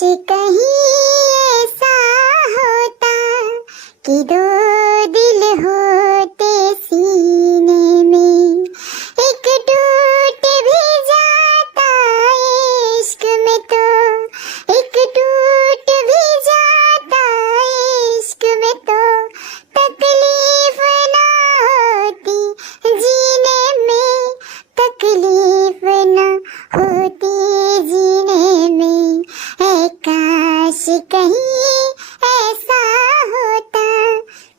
कहीं ऐसा होता कि दो दिल होते सीने में, एक टूट भी जाता इश्क में तो, एक टूट भी जाता इश्क में तो, तकलीफ ना होती जीने में, तकलीफ ना होती जीने में। है काश कहीं ऐसा होता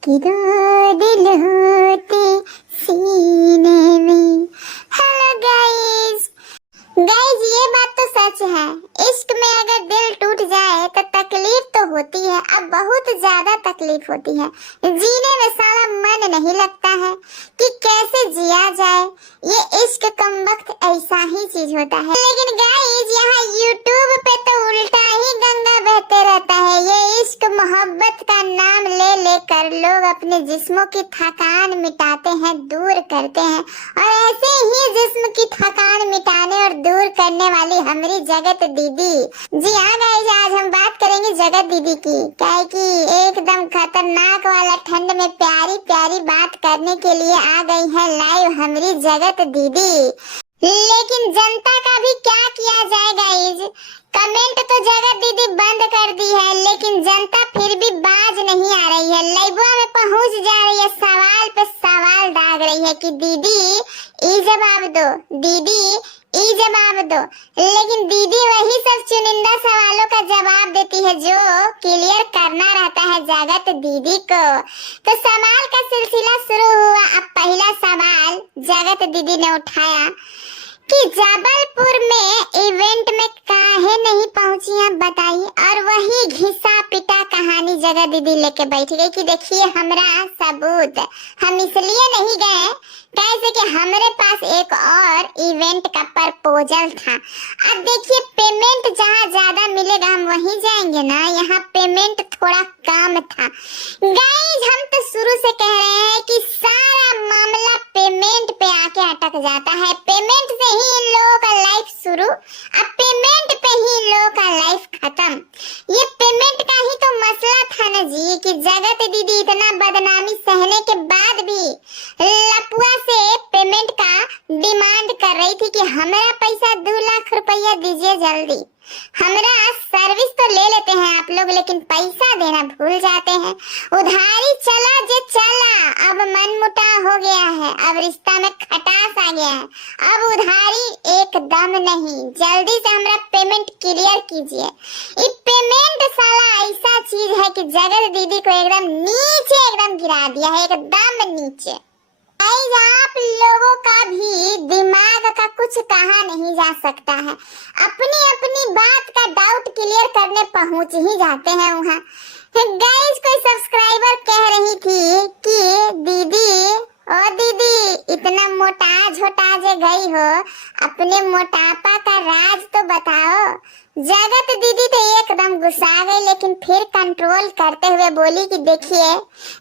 कि दो दिल होते सीने में। हेलो गाइस, ये बात तो सच है, इश्क में अगर दिल टूट जाए तो तकलीफ तो होती है, अब बहुत ज्यादा तकलीफ होती है। जीने में साला मन नहीं लगता है कि कैसे जिया जाए। ये इश्क कमबख्त ऐसा ही चीज होता है। लेकिन गाइस, यहाँ यूट्यूब पे तो उल्टा ही गंगा बहते रहता है। ये इश्क मोहब्बत का नाम ले लेकर लोग अपने जिस्मों की थकान मिटाते हैं, दूर करते हैं। और ऐसे ही जिस्म की थकान मिटाने और दूर करने वाली हमारी जगत दीदी, जी हाँ गाइस, आज हम बात करेंगे जगत दीदी की। क्या कि एकदम खतरनाक वाला ठंड में प्यारी प्यारी बात करने के लिए आ गई है लाइव हमारी जगत दीदी। लेकिन जनता का भी क्या किया जाए गाइस, कमेंट तो जगत दीदी बंद कर दी है, लेकिन जनता फिर भी बाज नहीं आ रही है। लाइवा में पहुंच जा रही है, सवाल पे सवाल दाग रही है कि दीदी ई जवाब दो, दीदी ई जवाब दो। लेकिन दीदी वही सब चुनिंदा सवालों का जवाब देती है जो क्लियर करना रहता है जगत दीदी को। तो सवाल का सिलसिला शुरू हुआ। अब पहला सवाल जगत दीदी ने उठाया कि जबलपुर में इवेंट में काहे नहीं पहुंची, आप बताइए। और वही घिसा पिटा कहानी जगह दीदी लेके बैठ गई कि देखिए हमरा सबूत, हम इसलिए नहीं गए कैसे कि हमारे पास एक और इवेंट का प्रपोजल था। अब देखिए, पेमेंट जहाँ ज्यादा मिलेगा हम वहीं जाएंगे ना, यहाँ पेमेंट थोड़ा कम था। गाइस, हम तो शुरू से कह रहे हैं कि सारा मामला पेमेंट पे आके अटक जाता है। पेमेंट से ही इन लोगों का लाइफ शुरू, अब पेमेंट पे ही इन लोगों का लाइफ खत्म। ये पेमेंट का ही तो मसला था ना जी, कि जगत दीदी इतना बदनामी सहने के बाद भी लपुआ से पेमेंट का डिमांड कर रही थी कि हमारा पैसा 2 लाख रुपया दीजिए जल्दी। हमारा सर्विस तो ले लेते हैं आप लोग, लेकिन पैसा देना भूल जाते हैं। उधारी चला जे चला, अब मनमुटाव हो गया है, अब रिश्ता में खटास आ गया है। अब उधारी एकदम नहीं, जल्दी से हमारा पेमेंट क्लियर कीजिए। ये पेमेंट साला ऐसा चीज है कि जगत दीदी को एकदम नीचे एकदम गिरा दिया है, एकदम नीचे। आप लोगों का भी दिमाग का कुछ कहा नहीं जा सकता है, अपनी अपनी बात का डाउट क्लियर करने पहुंच ही जाते हैं वहाँ। गाइस, कोई सब्सक्राइबर कह रही थी कि दीदी, ओ दीदी, इतना मोटा झोटा जे गई हो, अपने मोटापा का राज तो बताओ। जगत दीदी तो एकदम गुस्सा गई, लेकिन फिर कंट्रोल करते हुए बोली कि देखिए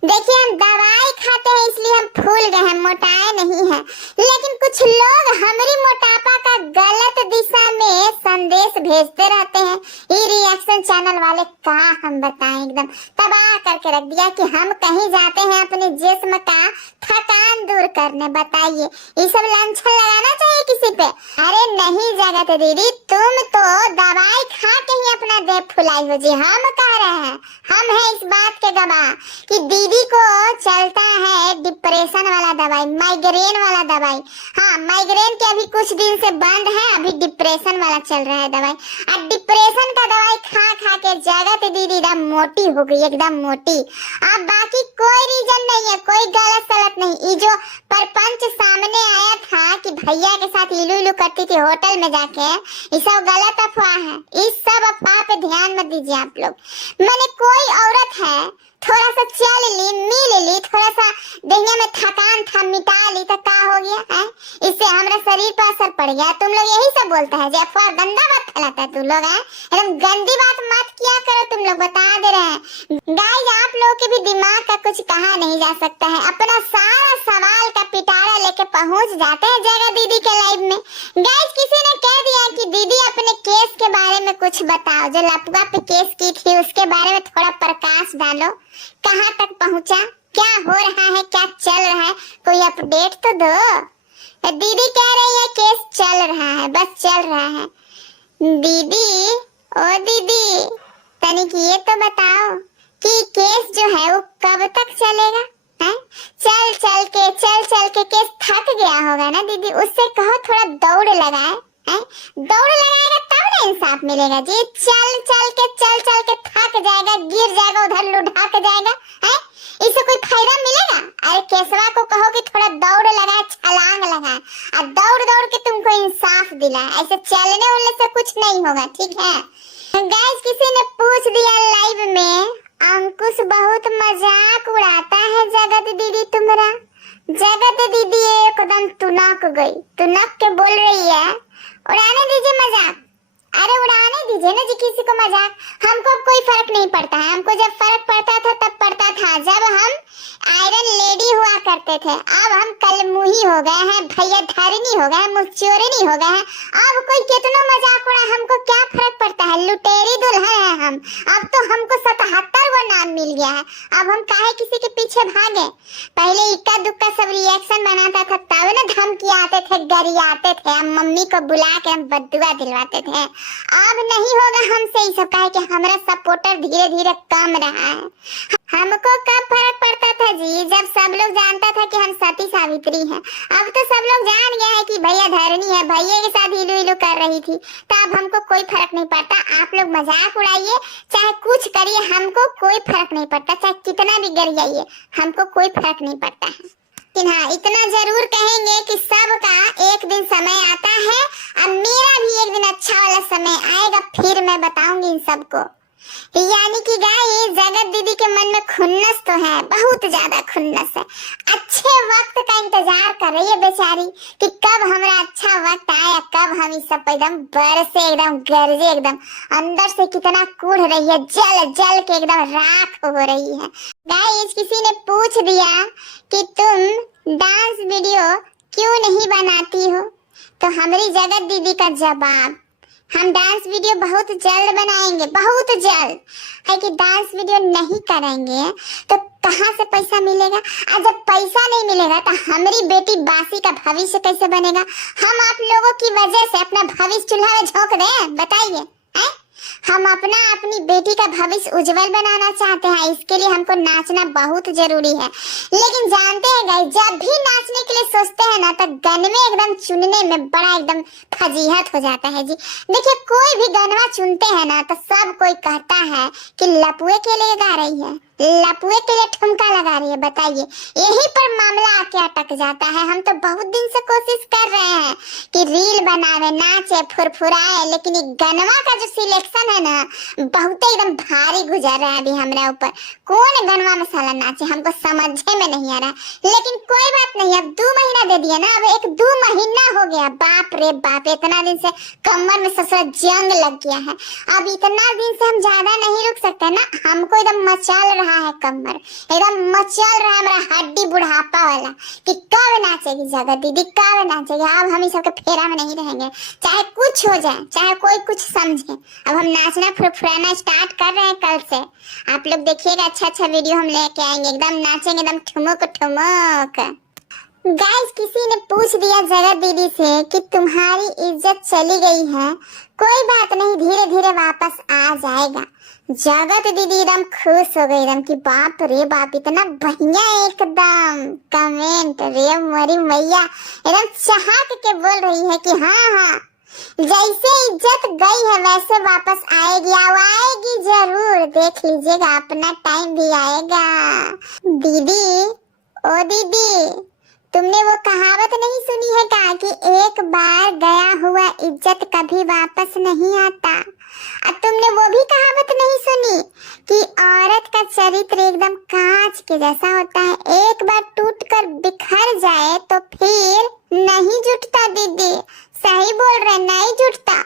हम दवाई खाते हैं इसलिए हम फूल गए हैं, मोटाए नहीं हैं। लेकिन कुछ लोग हमारी मोटापा का गलत दिशा में संदेश भेजते रहते हैं। ये रिएक्शन चैनल वाले का हम बताएं, एकदम तबाह करके रख दिया कि हम कहीं जाते हैं अपने जिस्म का थकान दूर करने। बताइए, ये सब लांछन लगाना चाहिए किसी पे? अरे नहीं जगत दीदी, तुम तो दवाई खा के ही अपना देह फुलाई हो जी। हम कह रहे हैं, हम है इस बात के गवाह कि दीदी को चलता है डिप्रेशन वाला दवाई, माइग्रेन वाला दवाई। हाँ, माइग्रेन के अभी कुछ दिन से बंद है, अभी डिप्रेशन वाला चल रहा है दवाई। और डिप्रेशन का दवाई खा खा के जगत दीदी एकदम मोटी हो गई, एकदम मोटी। अब बाकी कोई रीजन नहीं है, कोई गलत सलत नहीं। ये जो प्रपंच सामने आया था कि भैया के साथ इलू इलू करती थी होटल में जाके, ये सब गलत अफवाह है। इस सब अफवाह पे ध्यान मत दीजिए आप लोग। मैंने कोई औरत है, थोड़ा सा चल ली, मिल ली, थोड़ा सा देह में थकान था, मिटा ली तो क्या हो गया है? इससे हमारा शरीर पर असर पड़ गया। तुम लोग यही सब बोलते हैं, जो अफवाह गंदा बात फैलाता है तुम लोग है, एकदम गंदी बात मत किया करो। तुम लोग बता दे रहे हैं गाइस, आप लोगों के भी दिमाग का कुछ कहा नहीं जा सकता है। अपना सारा सवाल का पिटारा लेके लेके पहुंच जाते हैं जगत दीदी के लाइव में। गाइस किसी ने कह दिया कि दीदी अपने केस के बारे में कुछ बताओ, जो लपुआ पे केस की थी उसके बारे में थोड़ा प्रकाश डालो, कहाँ तक पहुंचा, क्या हो रहा है, क्या चल रहा है, कोई अपडेट तो दो। दीदी कह रही है केस चल रहा है, बस चल रहा है। दीदी ओ दीदी तनिक ये तो बताओ कि केस जो है वो कब तक चलेगा है? चल चल के केस थक गया होगा ना दीदी, उससे कहो थोड़ा दौड़ लगाए है? दौड़ लगाएगा तब ना इंसाफ मिलेगा जी। चल चल के थक जाएगा, गिर जाएगा, उधर लुढ़क जाएगा है, इससे कोई फायदा मिलेगा? अरे केसवा को कहो कि थोड़ा दौड़ लगाए, छलांग लगाए और दौड़ दौड़ के तुमको इंसाफ दिलाए। ऐसे चलने वाले से कुछ नहीं होगा, ठीक है? गाइस किसी ने पूछ दिया लाइव में, अंकुश बहुत मजाक उड़ाता है जगत दीदी तुम्हारा। जगत दीदी एकदम तुनक गई, तुनक के बोल रही है उड़ाने दीजिए मजाक। अरे उड़ाने दीजिए ना जी किसी को मजाक, हमको अब कोई फर्क नहीं पड़ता है। हमको जब फर्क पड़ता था तब पड़ता था जब हम आयरन लेडी हुआ करते थे। अब हम कलमुही हो गए हैं, भैया धरनी हो गए हैं, मुचोरनी हो गए हैं। अब कोई कितना मजाक उड़ा, हमको क्या फर्क पड़ता है? लुटेरी दुल्हन है हम। अब तो हमको 77 वो नाम मिल गया है, अब हम काहे किसी के पीछे भागे? पहले इक्का दुक्का सब रिएक्शन बनाता था तब ना धमकी आते थे, गरियाते थे, हम मम्मी को बुला के हम बद्दुआ दिलवाते थे। अब नहीं होगा हमसे ये सब, कहे कि हमारा सपोर्टर धीरे धीरे कम रहा है। हमको कब फर्क पड़ता था जी, जब सब लोग जानता था कि हम सती सावित्री हैं। अब तो सब लोग जान गया है कि भैया धरनी है, भैया के साथ हिलू हिलू कर रही थी, तो अब हमको कोई फर्क नहीं पड़ता। आप लोग मजाक उड़ाइए चाहे कुछ करिए, हमको कोई फर्क नहीं पड़ता, चाहे कितना भी गरियाइए, हमको कोई फर्क नहीं पड़ता है। लेकिन हाँ इतना जरूर कहेंगे कि सबका एक दिन समय आता है, अब मेरा भी एक दिन अच्छा वाला समय आएगा, फिर मैं बताऊंगी इन सबको। यानी कि गाइस जगत दीदी के मन में खुन्नस तो है, बहुत ज्यादा खुन्नस है। अच्छे वक्त का इंतजार कर रही है बेचारी कि कब हमारा अच्छा वक्त आए, कब हम इस सब एकदम बरसे, एकदम गरजे, एकदम अंदर से कितना कूढ़ रही है, जल जल के एकदम राख हो रही है। गाइस किसी ने पूछ दिया कि तुम डांस वीडियो क्यों नहीं बनाती हो, तो हमारी जगत दीदी का जवाब, हम डांस वीडियो बहुत जल्द बनाएंगे, बहुत जल्द है कि डांस वीडियो नहीं करेंगे तो कहाँ से पैसा मिलेगा? और जब पैसा नहीं मिलेगा तो हमारी बेटी बासी का भविष्य कैसे बनेगा? हम आप लोगों की वजह से अपना भविष्य चूल्हा में झोंक दें, बताइए? हम अपनी बेटी का भविष्य उज्जवल बनाना चाहते हैं, इसके लिए हमको नाचना बहुत जरूरी है। लेकिन जानते हैं गाइस, जब भी नाचने के लिए सोचते हैं ना तो गनवे एकदम चुनने में बड़ा एकदम फजीहत हो जाता है जी। देखिए कोई भी गनवा चुनते हैं ना तो सब कोई कहता है कि लपुए के लिए गा रही है, लपुए के लिए ठुमका लगा रही है, बताइए? यहीं पर मामला आके अटक जाता है। हम तो बहुत दिन से कोशिश कर रहे हैं कि रील बनावे, नाचे, फुरफुराए, लेकिन ये गनवा का जो सिलेक्शन है ना बहुत एकदम भारी गुजर रहा है अभी हमारे ऊपर। कौन गनवा में साला नाचे हमको समझे में नहीं आ रहा, लेकिन कोई बात नहीं, अब 2 महीना दे दिया ना, अब 1-2 महीना हो गया। बाप रे बाप, इतना दिन से कमर में ससुर जंग लग गया है, अब इतना दिन से हम ज्यादा नहीं रुक सकते ना। हमको एकदम मचाल रहा है कमर, एकदम मचल रहा है हमारा हड्डी बुढ़ापा वाला कि कब नाचेगी जगत दीदी, कब नाचेगी। अब हम इस सबके फेरा में नहीं रहेंगे, चाहे कुछ हो जाए, चाहे कोई कुछ समझे। अब हम नाचना फुरफुराना स्टार्ट कर रहे हैं कल से, आप लोग देखिएगा, अच्छा वीडियो हम लेके आएंगे, एकदम नाचेंगे, एकदम ठुमक ठुमक। गाइस किसी ने पूछ दिया जगत दीदी से कि तुम्हारी इज्जत चली गई है, कोई बात नहीं, धीरे धीरे वापस आ जाएगा। जगत दीदी एकदम खुश हो गई, एकदम कि बाप रे बाप, इतना बढ़िया एकदम कमेंट, रे मरी मैया, एकदम चहक के बोल रही है कि हाँ जैसे इज्जत गई है वैसे वापस आएगी, आएगी जरूर, देख लीजिएगा, अपना टाइम भी आएगा। दीदी ओ दीदी, तुमने वो कहावत नहीं सुनी है क्या कि एक बार गया हुआ इज्जत कभी वापस नहीं आता? और तुमने वो भी कहावत नहीं सुनी कि औरत का चरित्र एकदम कांच के जैसा होता है, एक बार टूटकर बिखर जाए तो फिर नहीं जुटता? दीदी सही बोल रहे, नहीं जुटता।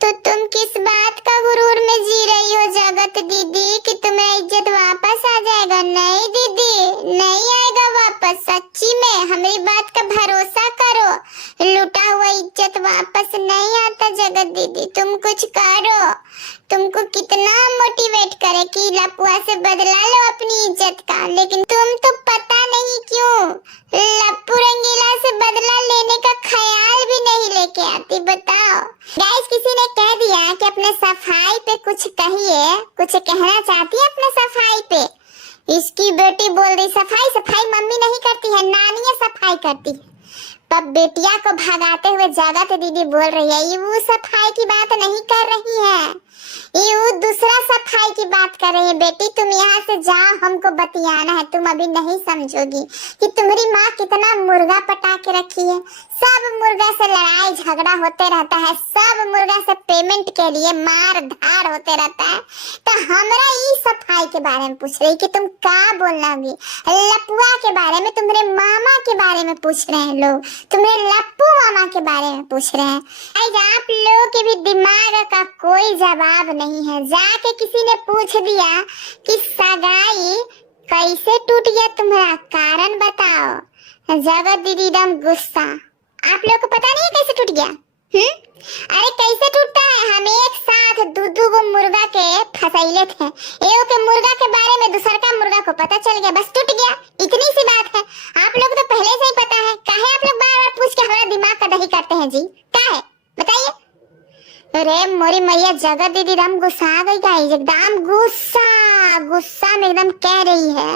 तो तुम किस बात का गुरूर में जी रही हो जगत दीदी कि तुम्हें इज्जत वापस आ जाएगा? नहीं दीदी, नहीं आएगा वापस, सच्ची में हमारी बात का भरोसा तुमको कितना मोटिवेट करे कि लपुआ से बदला लो अपनी इज्जत का, लेकिन तुम तो पता नहीं क्यों लप्पू रंगीला से बदला लेने का ख्याल भी नहीं लेके आती। बताओ गाइस, किसी ने कह दिया कि अपने सफाई पे कुछ कहिए, कुछ कहना चाहती है अपने सफाई पे। इसकी बेटी बोल रही सफाई सफाई मम्मी नहीं करती है, नानी सफाई करती है। तब बेटिया को भगाते हुए जगत दीदी बोल रही है ये वो सफाई की बात नहीं कर रही है, ये वो दूसरा सफाई की बात कर रही है। बेटी तुम यहाँ से जाओ, हमको बतियाना है, तुम अभी नहीं समझोगी कि तुम्हारी माँ कितना मुर्गा पटा के रखी है। सब मुर्गा से लड़ाई झगड़ा होते रहता है, सब मुर्गा से पेमेंट के लिए मार धाड़ होते रहता है। तो हमरा ये सफाई के बारे में पूछ रही कि तुम क्या बोलोगी, लपुआ के बारे में, तुम्हारे मामा के बारे में पूछ रहे हैं लोग, तुम्हारे लप्पू मामा के बारे में पूछ रहे हैं। आज आप लोगों के भी दिमाग का कोई जवाब नहीं है। जाके किसी ने पूछ दिया कि सगाई कैसे टूट गया, तुम्हारा कारण बताओ। जगत दीदी एकदम गुस्सा, आप लोग को पता नहीं है कैसे टूट गया? अरे कैसे टूटता है, हम एक साथ दू गो मुर्गा के फसैले थे, एगो के मुर्गा के बारे में दूसर का मुर्गा को पता चल गया, बस टूट गया, इतनी सी बात है। आप लोग तो पहले से ही पता है, काहे आप लोग बार बार पूछ के हमारा दिमाग का दही करते हैं जी, क्या है बताइए। अरे मोरी मैया, जगत दीदी एकदम गुस्सा गई गाइस, एकदम गुस्सा में एकदम कह रही है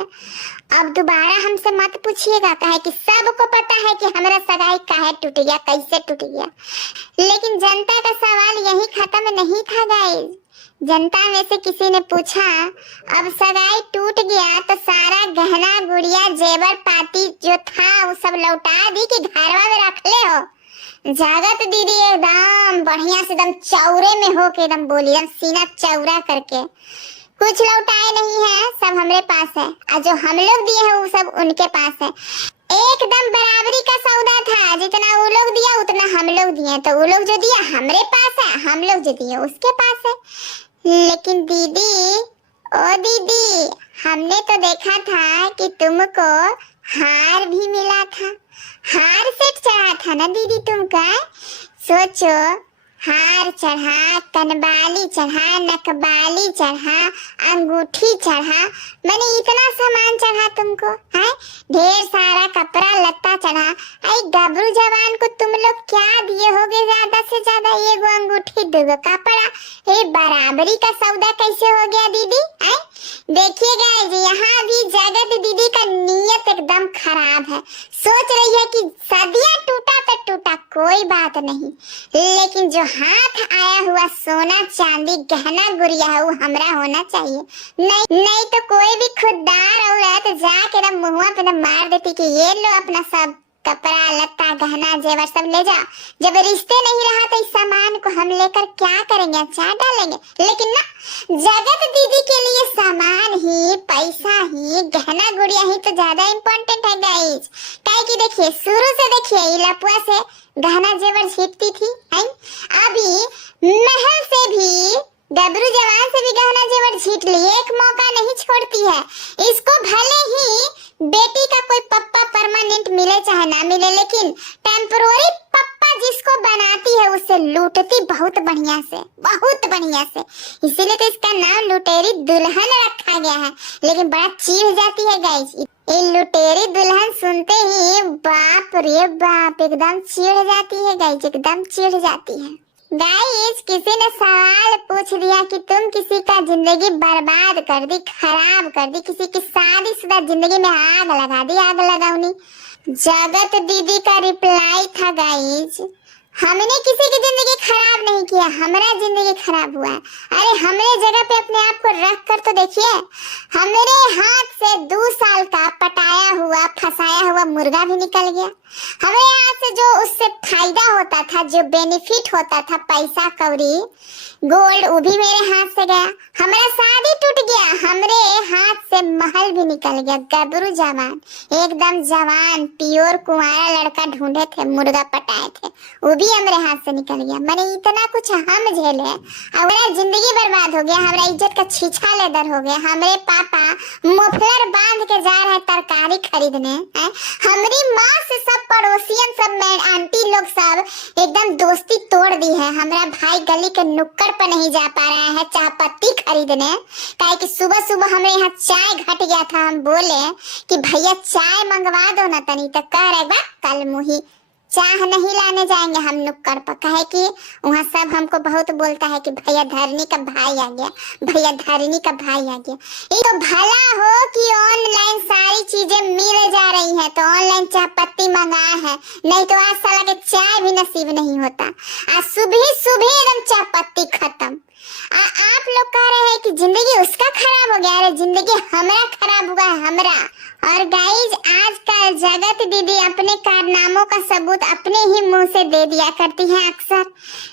अब दोबारा हमसे मत पूछिएगा, काहे कि सबको पता है कि हमारा सगाई काहे टूट गया, कैसे टूट गया। लेकिन जनता का सवाल यही खत्म नहीं था गाइस। जनता में से किसी ने पूछा अब सगाई टूट गया तो सारा गहना गुड़िया जेवर पाती जो था वो सब लौटा दी कि घरवा में रख ले हो। जगत दीदी एकदम बढ़िया से एकदम चौरे में हो के एकदम बोली, एकदम सीना चौरा करके, कुछ लौटाए नहीं है, सब हमरे पास है, और जो हम लोग दिए हैं वो सब उनके पास है। एकदम बराबरी का सौदा था, जितना वो लोग दिया उतना हम लोग दिए, तो वो लोग जो दिया हमरे पास है, हम लोग जो दिए उसके पास है। लेकिन दीदी, ओ दीदी, हमने तो देखा था कि तुमको हार भी मिला था, हार सेट चढ़ा था ना दीदी तुमका। सोचो, हार चढ़ा, कनबाली चढ़ा, नकबाली चढ़ा, अंगूठी चढ़ा, मैंने इतना सामान चढ़ा तुमको है, ढेर सारा कपड़ा लत्ता चढ़ा। आई गबरू जवान को तुम लोग क्या दिए होगे ज्यादा से ज्यादा, एगो अंगूठी दूगो कपड़ा। ये बराबरी का सौदा कैसे हो गया दीदी? है देखिएगा यहाँ भी जगत दीदी का नीयत एकदम खराब है। सोच रही है कि सदिया टूटा तो टूटा, कोई बात नहीं, लेकिन जो हाथ आया हुआ सोना चांदी गहना गुड़िया है वो हमरा होना चाहिए। नहीं तो कोई भी खुददार औरत जाके ना मुंह पे ना मार देती कि ये लो अपना सब कपड़ा लत्ता गहना जेवर सब ले जाओ। जब रिश्ते नहीं रहा तो इस सामान को हम लेकर क्या करेंगे, अचार डालेंगे। लेकिन ना, जगत दीदी के लिए सामान ही, पैसा ही, गहना गुड़िया ही तो ज्यादा इम्पोर्टेंट है गाइस। काहे कि देखिए, शुरू से देखिए लपुआ से गहना जेवर छीटती थी, है? अभी महल से भी, गबरू जवान से भी गहना जेवर छीट ली, एक मौका नहीं छोड़ती है। इसको भले ही बेटी का कोई पप्पा परमानेंट मिले चाहे ना मिले, लेकिन टेम्पोररी पप्पा जिसको बनाती है उससे लूटती बहुत बढ़िया से, बहुत बढ़िया से। इसीलिए तो इसका नाम लुटेरी दुल्हन रखा गया है। लेकिन बड़ा चिढ़ जाती है गाइस, ये लुटेरी दुल्हन सुनते ही बाप रे बाप एकदम चिढ़ जाती है गाइस, एकदम चिढ़ जाती है। गाइस, किसी ने सवाल पूछ दिया कि तुम किसी का जिंदगी बर्बाद कर दी, खराब कर दी, किसी की शादीशुदा जिंदगी में आग लगा दी, आग लगाऊनी। जगत दीदी का रिप्लाई था गाइस, हमने किसी की जिंदगी खराब नहीं किया, हमारा जिंदगी खराब हुआ। अरे हमरे जगह पे अपने आप को रख कर तो देखिए, हमरे हाथ से 2 साल का पटाया हुआ फंसाया हुआ मुर्गा भी निकल गया। हमें यहाँ से जो उससे फायदा होता था, जो बेनिफिट होता था, पैसा कौड़ी गोल्ड, वो भी मेरे हाथ से गया। हमारा शादी टूट गया, हमरे हाथ से महल भी निकल गया। गबरू जवान, एकदम जवान प्योर कुंवारा लड़का ढूंढे थे, मुर्गा पटाए थे, वो भी हमारे हाथ से निकल गया। मैंने इतना कुछ हम झेले और मेरा जिंदगी बर्बाद बर्बाद हो गया, हमारा इज्जत का छीछा लेदर हो गया। हमारे पापा मफलर बांध के जा रहे तरकारी खरीदने हैं। हमारी माँ से सब पड़ोसियन सब आंटी लोग सब एकदम दोस्ती तोड़ दी है। हमारा भाई गली के नुक्कड़ पर नहीं जा पा रहा है चाय पत्ती खरीदने, काहे कि सुबह सुबह हमें यहाँ चाय घट गया था। हम बोले कि भैया चाय मंगवा दो ना तनी, तो कह रहे बा कल मुही चाय नहीं लाने जाएंगे हम नुक्कड़ पर, कहे कि वहाँ सब हमको बहुत बोलता है कि भैया धरनी का भाई आ गया, भैया धरनी का भाई आ गया। ये तो भला हो कि ऑनलाइन सारी चीजें मिल जा रही है, तो ऑनलाइन चाय पत्ती मंगाए है, नहीं तो आज साला के चाय भी नसीब नहीं होता। आज सुबह सुबह एकदम चाय पत्ती खत्म। आप लोग कह रहे हैं कि जिंदगी उसका खराब हो गया, अरे जिंदगी हमारा खराब हुआ है, हमारा। और गाइज आजकल जगत दीदी अपने कारनामों का सबूत अपने ही मुंह से दे दिया करती है अक्सर।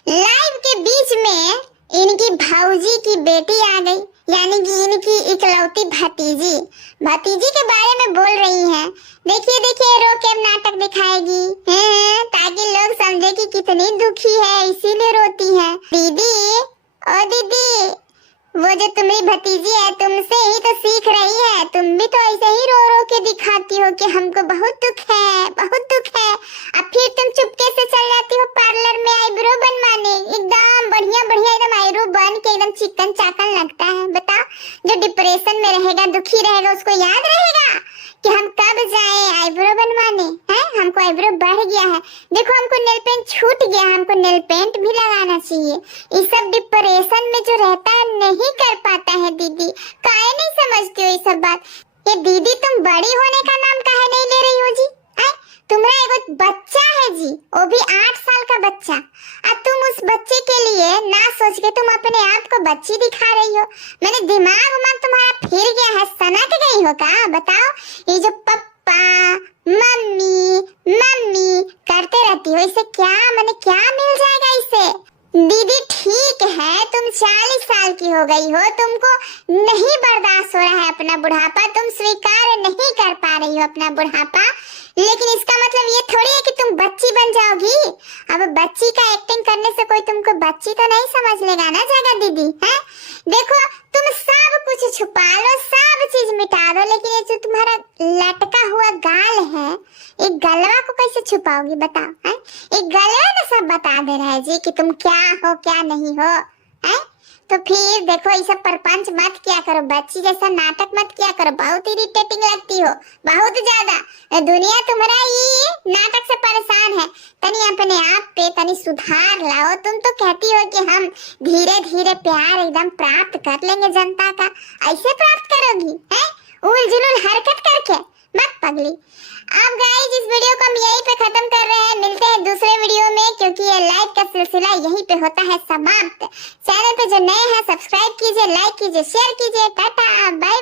लाइव के बीच में इनकी भाऊजी की बेटी आ गई, यानी कि इनकी इकलौती भतीजी के बारे में बोल रही हैं। देखिए देखिए रो के नाटक दिखाएगी हैं, ताकि लोग समझे कि कितनी दुखी है, इसीलिए रोती है। दीदी ओ दीदी, वो जो तुम्हारी भतीजी है तुमसे ही तो सीख रही है, तुम भी तो ऐसे ही रो रो के दिखाती हो कि हमको बहुत दुख है, बहुत दुख है। अब फिर तुम चुपके से चल जाती हो पार्लर में आईब्रो बनवाने, एकदम बढ़िया बढ़िया एकदम आईब्रो बन के एकदम चिकन चाकन लगता है। बताओ, जो डिप्रेशन में रहेगा, दुखी रहेगा, उसको याद रहेगा कि हम कब जाए आईब्रो बनवाने हैं? हमको आईब्रो बढ़ गया है, देखो हमको नेल पेंट छूट गया, हमको नेल पेंट भी लगाना चाहिए। इस सब डिप्रेशन में जो रहता है नहीं कर पाता है दीदी, काहे नहीं समझती हो ये सब बात? ये दीदी तुम बड़ी होने का नाम काहे नहीं ले रही हो जी? तुम्हारा एगो बच्चा है जी, वो भी 8 साल का बच्चा, और तुम उस बच्चे के लिए ना सोच के तुम अपने आप को बच्ची दिखा रही हो। मैंने दिमाग तुम्हारा फिर गया है, सनक गई हो का? बताओ, ये जो पप्पा मम्मी मम्मी करते रहती हो, इसे क्या मैंने क्या मिल जाएगा इससे? दीदी ठीक है, तुम 40 साल की हो गई हो, तुमको नहीं बर्दाश्त हो रहा है अपना बुढ़ापा, तुम स्वीकार नहीं कर पा रही हो अपना बुढ़ापा, लेकिन इसका मतलब ये थोड़ी है कि तुम बच्ची बन जाओगी। अब बच्ची का एक्टिंग करने से कोई तुमको बच्ची तो नहीं समझ लेगा ना जगह दीदी, है? देखो तुम सब कुछ छुपा लो, सब चीज मिटा दो, लेकिन ये जो तुम्हारा लटका हुआ गाल है, एक गलवा को कैसे छुपाओगी बताओ? है एक गलवा तो सब बता दे रहा है जी कि तुम क्या हो क्या नहीं हो, है? तो फिर देखो ये सब परपंच मत किया करो, बच्ची जैसा नाटक मत किया करो, बहुत इरिटेटिंग लगती हो, बहुत ज्यादा। दुनिया तुम्हारा ये नाटक से परेशान है, तनी अपने आप पे तनी सुधार लाओ। तुम तो कहती हो कि हम धीरे धीरे प्यार एकदम प्राप्त कर लेंगे जनता का, ऐसे प्राप्त करोगी है? उल जुलूल हरकत करके मत पगली। अब गाइस इस वीडियो को हम यहीं पे खत्म कर रहे हैं, मिलते हैं दूसरे वीडियो में, क्योंकि ये लाइव का सिलसिला यहीं पे होता है समाप्त। चैनल पे जो नए हैं सब्सक्राइब कीजिए, लाइक कीजिए, शेयर कीजिए। Tata bye.